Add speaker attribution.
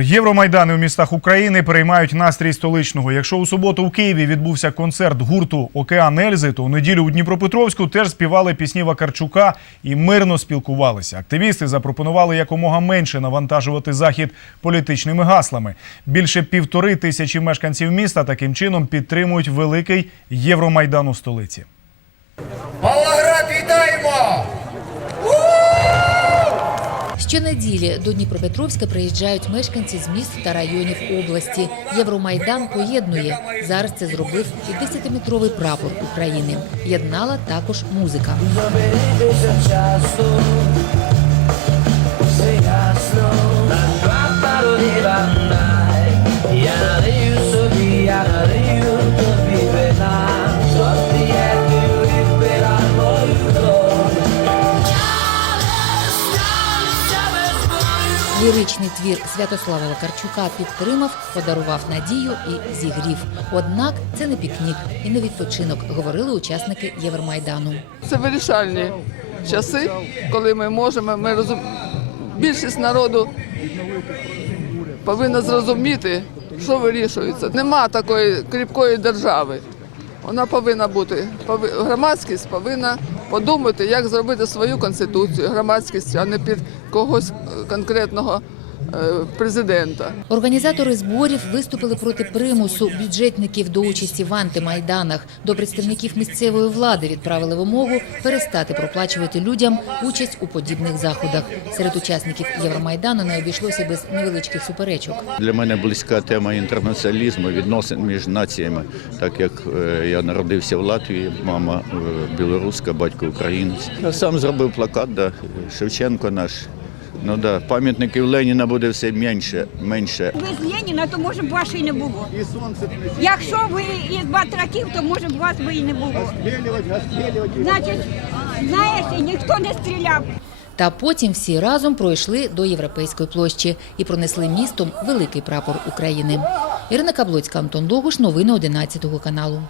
Speaker 1: Євромайдани у містах України переймають настрій столичного. Якщо у суботу у Києві відбувся концерт гурту Океан Ельзи, то у неділю у Дніпропетровську теж співали пісні Вакарчука і мирно спілкувалися. Активісти запропонували якомога менше навантажувати захід політичними гаслами. Більше півтори тисячі мешканців міста таким чином підтримують великий Євромайдан у столиці.
Speaker 2: Щонеділі до Дніпропетровська приїжджають мешканці з міст та районів області. Євромайдан поєднує. Зараз це зробив і 10-метровий прапор України. Єднала також музика. Ліричний твір Святослава Вакарчука підтримав, подарував надію і зігрів. Однак це не пікнік і не відпочинок, говорили учасники Євромайдану.
Speaker 3: Це вирішальні часи, коли ми можемо. Ми розум... Більшість народу повинна зрозуміти, що вирішується. Нема такої кріпкої держави. Вона повинна бути. Громадськість повинна подумати, як зробити свою конституцію, громадськість, а не під когось е, конкретного президента.
Speaker 2: Організатори зборів виступили проти примусу бюджетників до участі в антимайданах. До представників місцевої влади відправили вимогу перестати проплачувати людям участь у подібних заходах. Серед учасників Євромайдану не обійшлося без невеличких суперечок.
Speaker 4: Для мене близька тема інтернаціоналізму, відносин між націями, так як е, я народився в Латвії, мама е, білоруська, батько українець. Я сам зробив плакат, да, Шевченко наш. Ну да, пам'ятників Леніна буде все менше, менше.
Speaker 5: Без Леніна, то може б вас і не було. Якщо ви із батраків, то може б вас би і не було. Значить, знаєте, ніхто не стріляв.
Speaker 2: Та потім всі разом пройшли до європейської площі і пронесли містом великий прапор України. Ірина Каблоцька, Антон Логуш, новини 11 каналу.